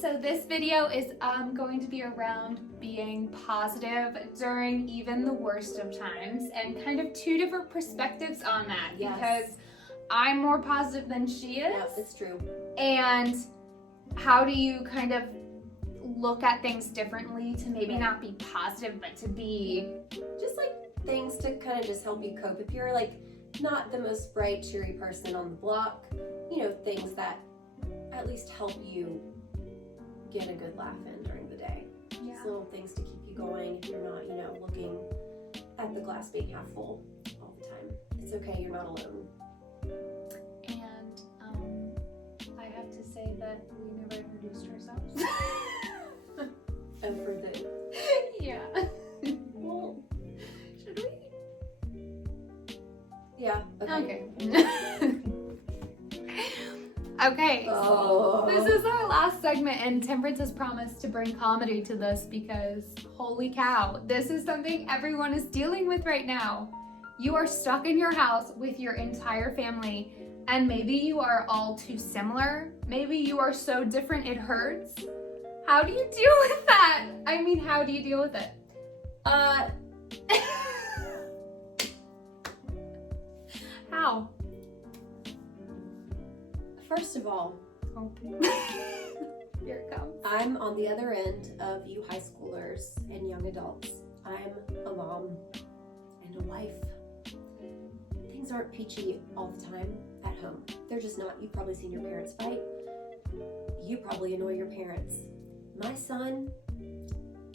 So this video is going to be around being positive during even the worst of times and kind of two different perspectives on that. Yes. Because I'm more positive than she is. Yes, it's true. And how do you kind of look at things differently to maybe not be positive, but to be just like things to kind of just help you cope. If you're like not the most bright, cheery person on the block, you know, things that at least help you get a good laugh in during the day. Yeah. Just little things to keep you going if you're not, you know, looking at the glass being half full all the time. It's okay, you're not alone. And I have to say that we never introduced ourselves. Over the Yeah. well, Should we? yeah. Okay. Okay. Oh. This is our last segment, and Temperance has promised to bring comedy to this because, holy cow, this is something everyone is dealing with right now. You are stuck in your house with your entire family, and maybe you are all too similar. Maybe you are so different it hurts. How do you deal with that? I mean, how do you deal with it? How? First of all, Oh. Here it comes. I'm on the other end of you high schoolers and young adults. I'm a mom and a wife. Things aren't peachy all the time at home. They're just not. You've probably seen your parents fight. You probably annoy your parents. My son,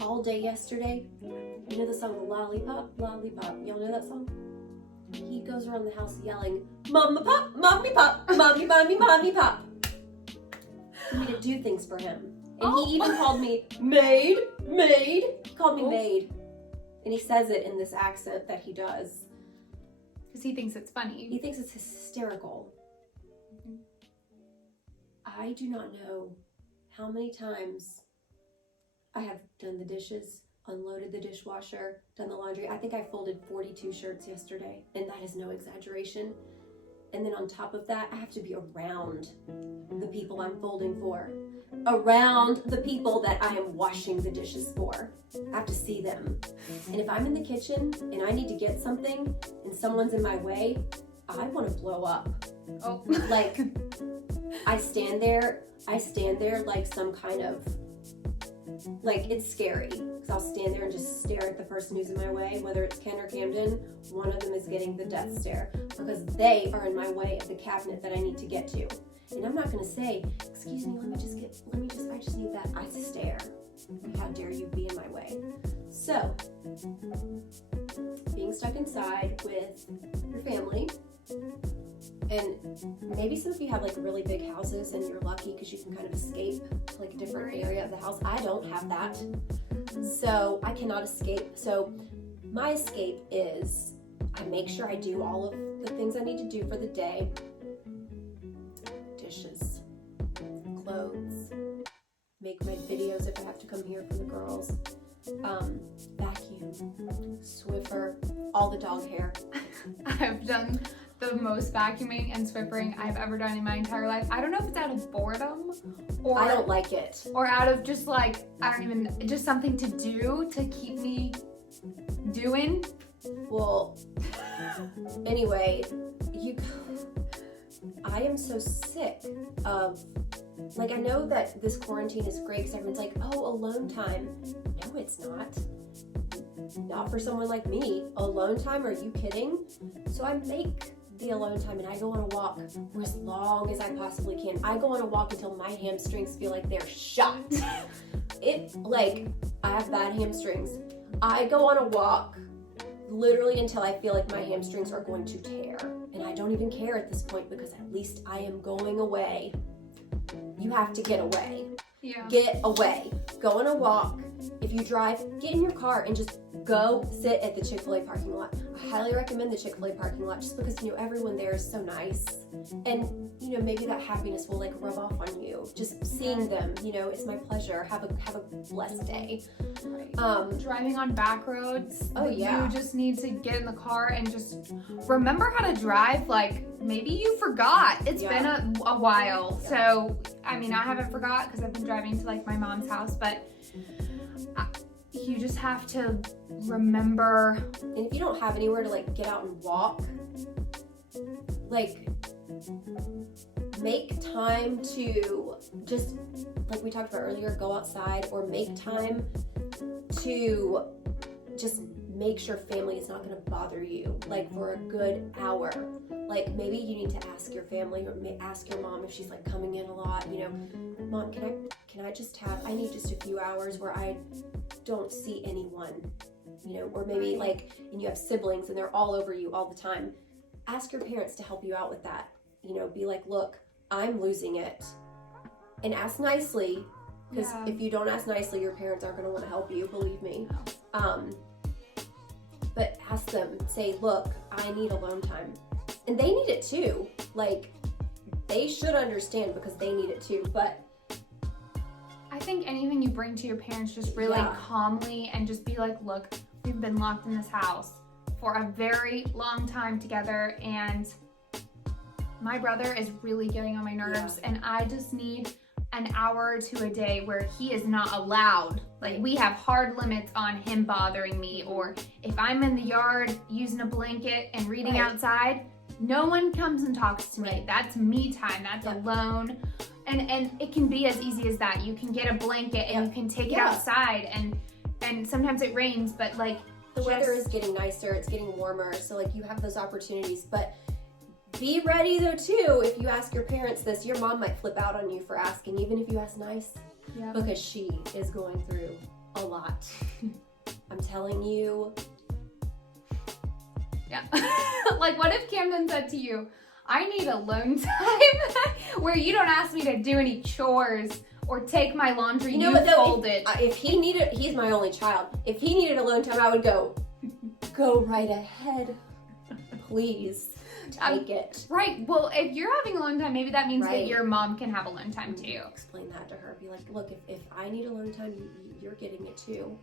all day yesterday, you know the song Lollipop, Lollipop? Y'all know that song? He goes around the house yelling, Mommy Pop, Mommy Pop, Mommy, Mommy, Mommy Pop. For me to do things for him. And he even called me maid. He called me maid. And he says it in this accent that he does. Because he thinks it's funny. He thinks it's hysterical. Mm-hmm. I do not know how many times I have done the dishes, unloaded the dishwasher, done the laundry. I think I folded 42 shirts yesterday, and that is no exaggeration. And then on top of that, I have to be around the people I'm folding for, around the people that I am washing the dishes for. I have to see them. And if I'm in the kitchen and I need to get something and someone's in my way, I want to blow up. Oh. Like, I stand there like some kind of, like, it's scary. Because I'll stand there and just stare at the person who's in my way, whether it's Ken or Camden. One of them is getting the death stare because they are in my way of the cabinet that I need to get to. And I'm not going to say, excuse me, I just need that. I stare. How dare you be in my way? So, being stuck inside with your family, and maybe some of you have like really big houses and you're lucky because you can kind of escape to like a different area of the house. I don't have that. So I cannot escape. So my escape is I make sure I do all of the things I need to do for the day. Dishes, clothes, make my videos if I have to come here for the girls, vacuum, Swiffer, all the dog hair. I've done the most vacuuming and swiffering I've ever done in my entire life. I don't know if it's out of boredom or I don't like it. Or out of just like, just something to do to keep me doing. Well, anyway, I am so sick of, like, I know that this quarantine is great because everyone's like, oh, alone time. No, it's not. Not for someone like me. Alone time, are you kidding? So I make the alone time and I go on a walk for as long as I possibly can. I go on a walk until my hamstrings feel like they're shot. I have bad hamstrings. I go on a walk literally until I feel like my hamstrings are going to tear. And I don't even care at this point because at least I am going away. You have to get away. Yeah. Get away. Go on a walk. If you drive, get in your car and just go sit at the Chick-fil-A parking lot. I highly recommend the Chick-fil-A parking lot just because, everyone there is so nice. And, maybe that happiness will like rub off on you. Just seeing them, it's my pleasure. Have a blessed day. Right. Driving on back roads. Oh, yeah. You just need to get in the car and just remember how to drive. Like, maybe you forgot. It's been a while. Yeah. So, I haven't forgot because I've been driving to like my mom's house, but you just have to remember. And if you don't have anywhere to like get out and walk, like make time to just, like we talked about earlier, go outside, or make time to just make sure family is not going to bother you like for a good hour. Like maybe you need to ask your family or ask your mom if she's like coming in a lot, Mom, can I need just a few hours where I don't see anyone, or maybe like, and you have siblings and they're all over you all the time. Ask your parents to help you out with that. Be like, look, I'm losing it. And ask nicely, because if you don't ask nicely, your parents aren't going to want to help you, believe me. But ask them, say, look, I need alone time. And they need it too. Like, they should understand because they need it too. But I think anything you bring to your parents, just really calmly and just be like, look, we've been locked in this house for a very long time together, and my brother is really getting on my nerves, and I just need an hour to a day where he is not allowed. Like, we have hard limits on him bothering me, or if I'm in the yard using a blanket and reading outside, no one comes and talks to me. That's me time. That's alone. And it can be as easy as that. You can get a blanket and you can take it outside, and sometimes it rains, but like the weather is getting nicer, it's getting warmer, so like you have those opportunities. But be ready though too, if you ask your parents this, your mom might flip out on you for asking, even if you ask nice, because she is going through a lot. I'm telling you. Yeah. Like, what if Camden said to you, I need alone time where you don't ask me to do any chores or take my laundry, you fold it. If he needed, he's my only child. If he needed alone time, I would go right ahead. Please take it. Right. Well, if you're having alone time, maybe that means that your mom can have alone time too. Explain that to her. Be like, look, if I need alone time, you're getting it too.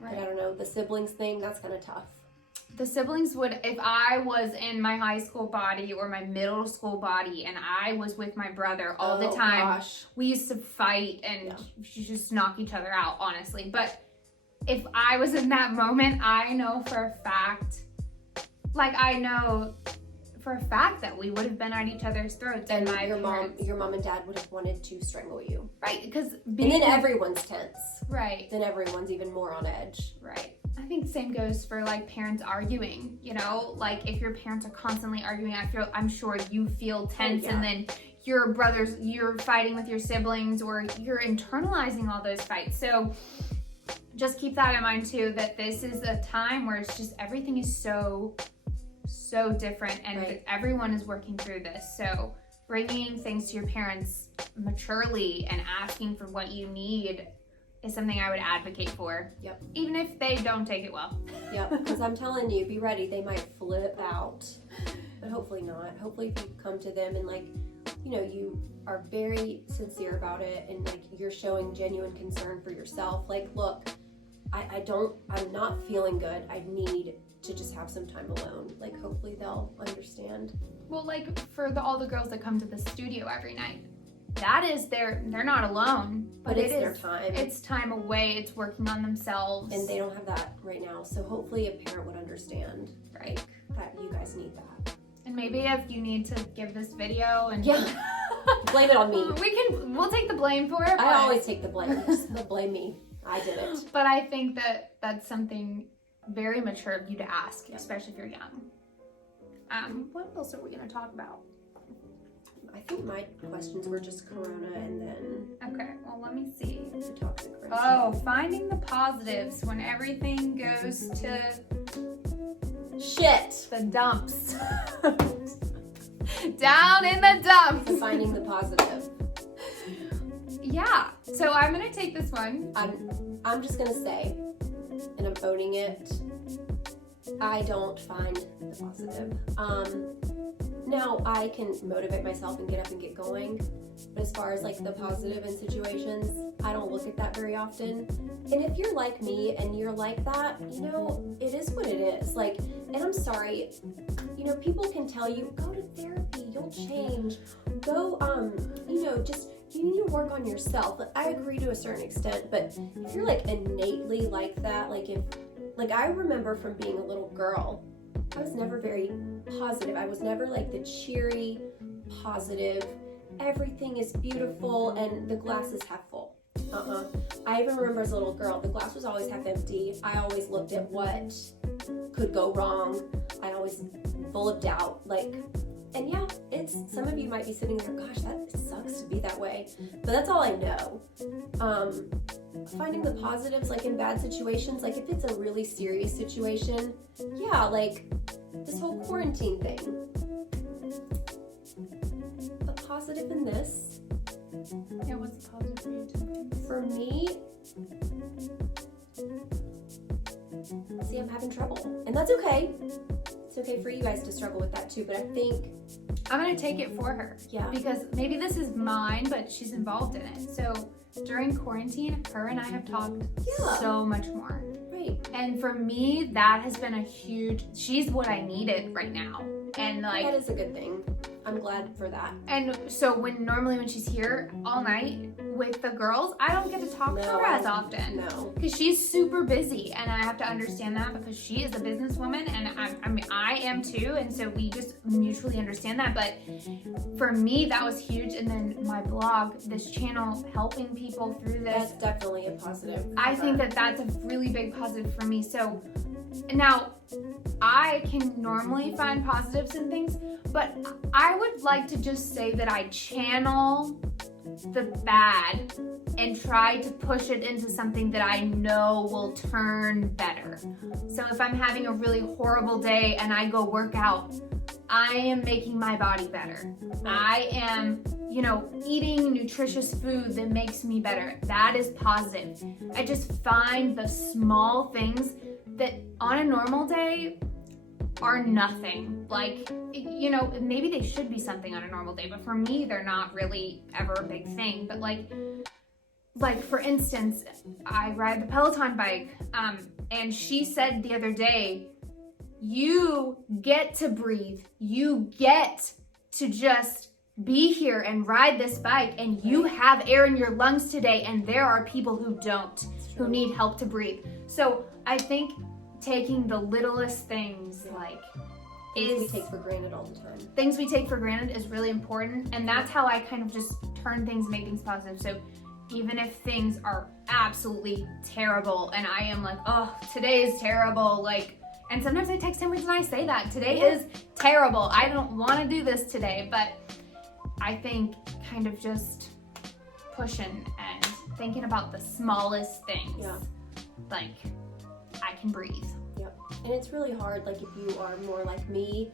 Right. But I don't know, the siblings thing, that's kind of tough. The siblings would, if I was in my high school body or my middle school body and I was with my brother all the time, we used to fight and just knock each other out, honestly. But if I was in that moment, I know for a fact, that we would have been at each other's throats. And your mom and dad would have wanted to strangle you. Right, because and then everyone's tense. Right. Then everyone's even more on edge. Right. I think the same goes for like parents arguing, like if your parents are constantly arguing, I'm sure you feel tense, and then you're fighting with your siblings, or you're internalizing all those fights. So just keep that in mind too, that this is a time where it's just everything is so different, and everyone is working through this. So bringing things to your parents maturely and asking for what you need is something I would advocate for. Yep. Even if they don't take it well. Yep, because I'm telling you, be ready. They might flip out, but hopefully not. Hopefully if you come to them and you are very sincere about it, and you're showing genuine concern for yourself. Like, look, I'm not feeling good. I need to just have some time alone. Like, hopefully they'll understand. Well, like for all the girls that come to the studio every night, that is they're not alone, but it's their time. It's time away. It's working on themselves, and they don't have that right now. So hopefully a parent would understand, right? That you guys need that. And maybe if you need to give this video and blame it on me. We'll take the blame for it. I always take the blame. Just blame me. I did it. But I think that's something very mature of you to ask, especially if you're young. What else are we going to talk about? I think my questions were just Corona, and then... Okay, well, let me see. The toxic relationship. Oh, finding the positives when everything goes to... shit! The dumps. Down in the dumps. Finding the positive. Yeah, so I'm going to take this one. I'm just going to say, and I'm owning it, I don't find the positive. Now I can motivate myself and get up and get going, but as far as like the positive in situations, I don't look at that very often. And if you're like me and you're like that, you know, it is what it is. Like, and I'm sorry, you know, people can tell you, go to therapy, you'll change. Go, you know, just, you need to work on yourself. I agree to a certain extent, but if you're like innately like that, like I remember from being a little girl, I was never very positive. I was never like the cheery, positive, everything is beautiful and the glass is half full. I even remember as a little girl, the glass was always half empty. I always looked at what could go wrong. I always full of doubt, like, and yeah, it's, some of you might be sitting there, gosh, that sucks to be that way, but that's all I know. Finding the positives, like in bad situations, like if it's a really serious situation, yeah, like this whole quarantine thing. A positive in this. Yeah, what's the positive for you, Temperance? For me, see, I'm having trouble, and that's okay. It's okay for you guys to struggle with that too, but I think I'm gonna take it for her. Yeah. Because maybe this is mine, but she's involved in it. So during quarantine, her and I have talked so much more. Right. And for me, that has been a huge, she's what I needed right now. And like, that is a good thing. I'm glad for that. and so normally when she's here all night with the girls, I don't get to talk to her as often. No. Because she's super busy, and I have to understand that because she is a businesswoman, and I am too, and so we just mutually understand that. But for me, that was huge. And then my blog, this channel, helping people through this. That's definitely a positive. I think that that's a really big positive for me. So now, I can normally find positives in things, but I would like to just say that I channel the bad and try to push it into something that I know will turn better. So if I'm having a really horrible day and I go work out, I am making my body better. I am, you know, eating nutritious food that makes me better. That is positive. I just find the small things that on a normal day are nothing. Like, you know, maybe they should be something on a normal day, but for me, they're not really ever a big thing. But like for instance, I ride the Peloton bike, and she said the other day, you get to breathe. You get to just be here and ride this bike, and you have air in your lungs today, and there are people who don't, who need help to breathe. So I think taking the littlest things, like things we take for granted all the time. Things we take for granted is really important, and that's how I kind of just turn things, make things positive. So even if things are absolutely terrible and I am like, oh, today is terrible, like, and sometimes I text Temperance and I say that, today is terrible, I don't want to do this today, but I think kind of just pushing and thinking about the smallest things. Yeah. Like, I can breathe. Yep. And it's really hard, like if you are more like me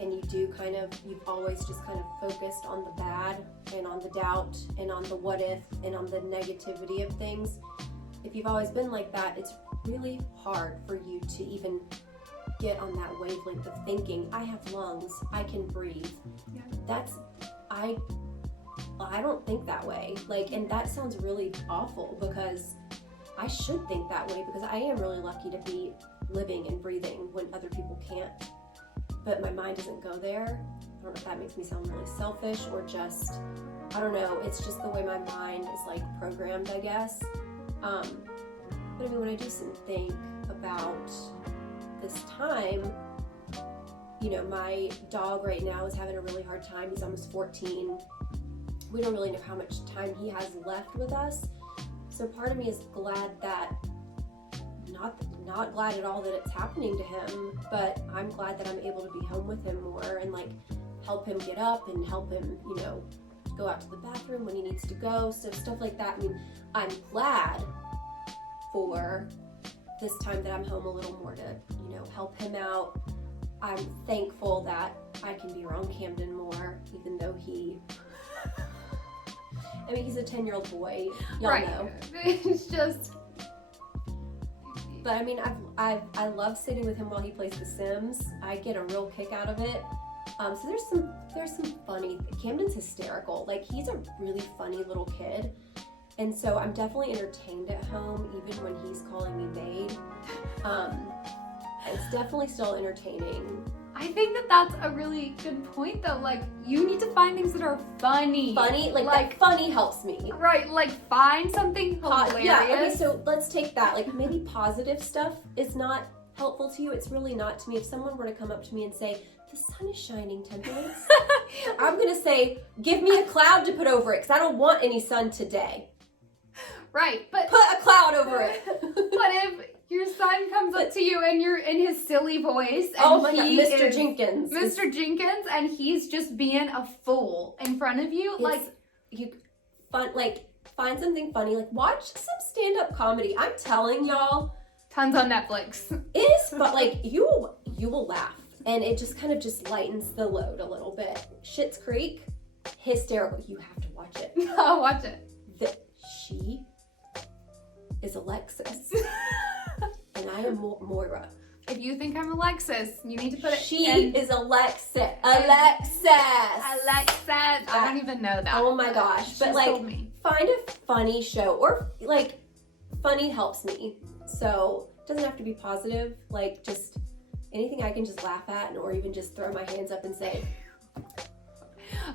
and you do kind of, you've always just kind of focused on the bad and on the doubt and on the what if and on the negativity of things. If you've always been like that, it's really hard for you to even get on that wavelength of thinking, I have lungs, I can breathe. Yeah. That's, I don't think that way. Like, and that sounds really awful because I should think that way because I am really lucky to be living and breathing when other people can't. But my mind doesn't go there. I don't know if that makes me sound really selfish or just, I don't know, it's just the way my mind is like programmed, I guess. But I mean, when I do think about this time, you know, my dog right now is having a really hard time. He's almost 14. We don't really know how much time he has left with us. So part of me is glad that, not glad at all that it's happening to him, but I'm glad that I'm able to be home with him more and like help him get up and help him, you know, go out to the bathroom when he needs to go, so stuff like that. I mean, I'm glad for this time that I'm home a little more to, you know, help him out. I'm thankful that I can be around Camden more, even though I mean, he's a 10-year-old boy, y'all know. It's just, But I mean, I love sitting with him while he plays The Sims. I get a real kick out of it. So there's some funny. Camden's hysterical. Like, he's a really funny little kid, and so I'm definitely entertained at home, even when he's calling me maid. It's definitely still entertaining. I think that that's a really good point, though. Like, you need to find things that are funny. Funny, like funny helps me. Right, like find something hilarious. Yeah, okay, so let's take that. Like, maybe positive stuff is not helpful to you. It's really not to me. If someone were to come up to me and say, the sun is shining, Temperance, I'm gonna say, give me a cloud to put over it, because I don't want any sun today. Right, but put a cloud over it. But if your son comes up to you and you're in his silly voice, and oh my God, Mr. Jenkins, and he's just being a fool in front of you, find something funny, like watch some stand-up comedy. I'm telling y'all, tons on Netflix. It is fun. Like, you will laugh, and it just kind of just lightens the load a little bit. Schitt's Creek, hysterical. You have to watch it. I'll watch it. She is Alexis. And I am Moira. If you think I'm Alexis, you need to put it. She is Alexis. Alexis. I don't even know that. Oh my gosh. But like, find a funny show, or like, funny helps me. So it doesn't have to be positive. Like, just anything I can just laugh at, or even just throw my hands up and say.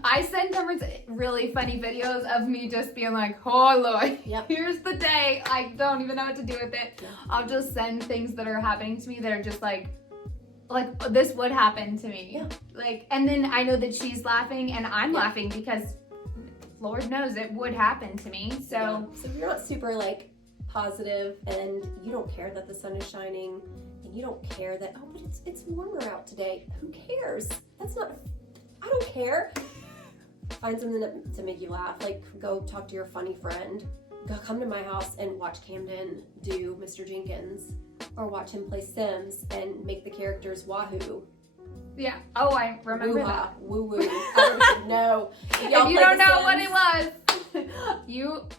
I send Temperance really funny videos of me just being like, oh Lord, here's the day. I don't even know what to do with it. Yeah. I'll just send things that are happening to me that are just like this would happen to me. Yeah. Like, and then I know that she's laughing and I'm laughing because Lord knows it would happen to me. So if you're not super like positive and you don't care that the sun is shining and you don't care that, oh, but it's warmer out today. Who cares? I don't care. Find something to make you laugh. Like, go talk to your funny friend. Go come to my house and watch Camden do Mr. Jenkins, or watch him play Sims and make the characters wahoo. Yeah. Oh, I remember that. Woo woo. I don't know. If you don't know what it was,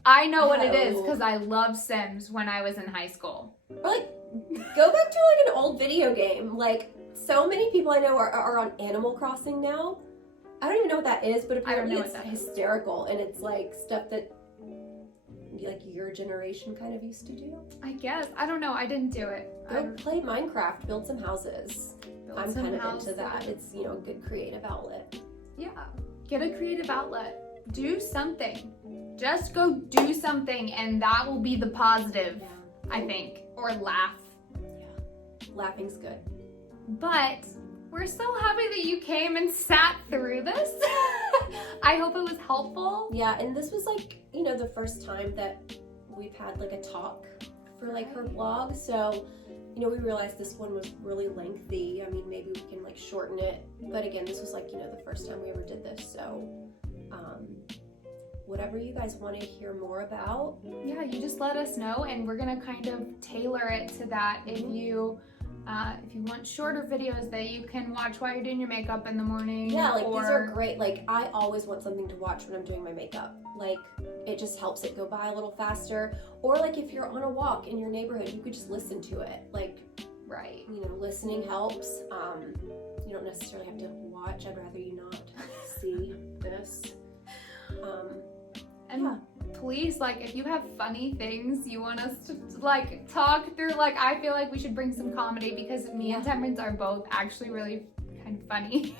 I know what it is because I loved Sims when I was in high school. Or like, go back to like an old video game. Like, so many people I know are on Animal Crossing now. I don't even know what that is, but apparently it's hysterical, and it's like stuff that like your generation kind of used to do. I guess. I don't know. I didn't do it. Go play Minecraft, build some houses. I'm kind of into that. It's, a good creative outlet. Yeah. Get a creative outlet. Do something. Just go do something, and that will be the positive, I think. Or laugh. Yeah. Laughing's good. But we're so happy that you came and sat through this. I hope it was helpful. Yeah, and this was like, the first time that we've had like a talk for like her blog. So, we realized this one was really lengthy. I mean, maybe we can like shorten it. But again, this was like, the first time we ever did this. So, whatever you guys want to hear more about. Yeah, you just let us know, and we're going to kind of tailor it to that. If you want shorter videos that you can watch while you're doing your makeup in the morning. Yeah, like these are great. Like, I always want something to watch when I'm doing my makeup. Like, it just helps it go by a little faster. Or like if you're on a walk in your neighborhood, you could just listen to it. Like, right. Listening helps. You don't necessarily have to watch. I'd rather you not see this. Please, like, if you have funny things you want us to like talk through, like, I feel like we should bring some comedy because me and Temperance are both actually really kind of funny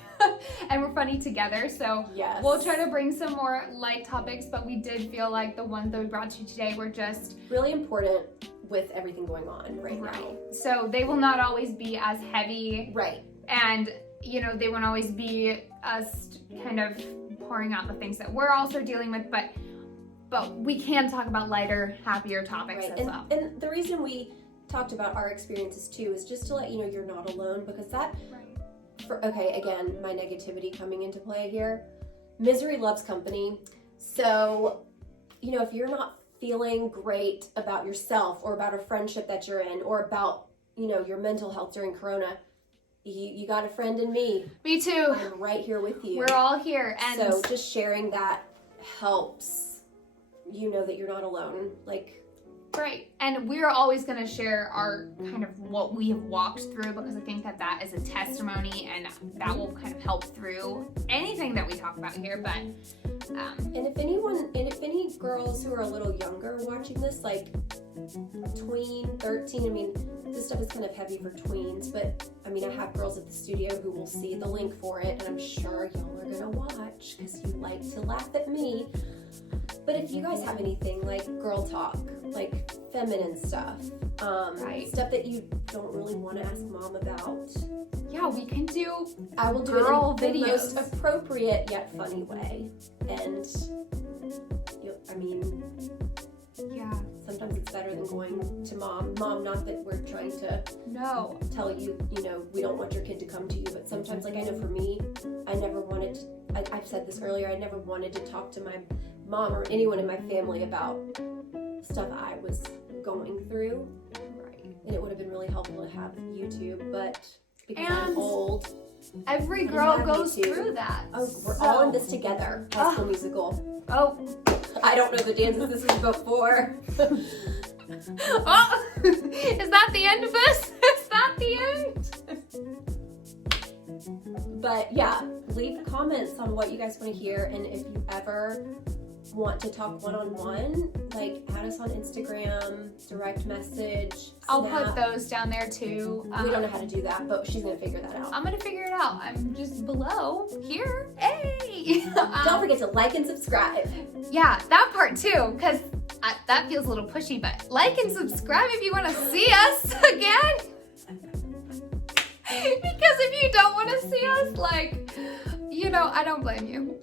and we're funny together. So we'll try to bring some more light topics, but we did feel like the ones that we brought to you today were just really important with everything going on right now. So they will not always be as heavy. Right. And, they won't always be us kind of pouring out the things that we're also dealing with, but we can talk about lighter, happier topics as well. And the reason we talked about our experiences too is just to let you know you're not alone, because that, again, my negativity coming into play here. Misery loves company. So, if you're not feeling great about yourself or about a friendship that you're in or about, your mental health during Corona, you got a friend in me. Me too. I'm right here with you. We're all here. And so just sharing that helps. That you're not alone. Like, Right. And we're always going to share our kind of what we have walked through, because I think that is a testimony, and that will kind of help through anything that we talk about here. But and if any girls who are a little younger watching this, like tween, 13, I mean, this stuff is kind of heavy for tweens, but I mean, I have girls at the studio who will see the link for it, and I'm sure y'all are gonna watch because you like to laugh at me. But if you guys have anything like girl talk, like feminine stuff, stuff that you don't really want to ask mom about, yeah, we can do. I will do girl it in the videos. most appropriate yet funny way. And I mean, Yeah. sometimes it's better than going to mom. Not that we're trying to tell you, we don't want your kid to come to you, but sometimes, like I know for me, I never wanted to, I've said this earlier, I never wanted to talk to my mom or anyone in my family about stuff I was going through. Right. And it would have been really helpful to have YouTube, but because And I'm old, every girl have goes YouTube. through that. oh, we're all in this together. High School Musical. Oh. I don't know the dances this is before. Oh. Is that the end of this? Is that the end? But yeah, leave comments on what you guys want to hear, and if you ever want to talk one-on-one, like add us on Instagram, direct message, I'll Snap. put those down there too. We don't know how to do that, but she's gonna figure that out. I'm gonna figure it out. I'm just below here. Hey! Don't forget to like and subscribe. Yeah, that part too, because that feels a little pushy, but like and subscribe if you want to see us again. Because if you don't want to see us, I don't blame you.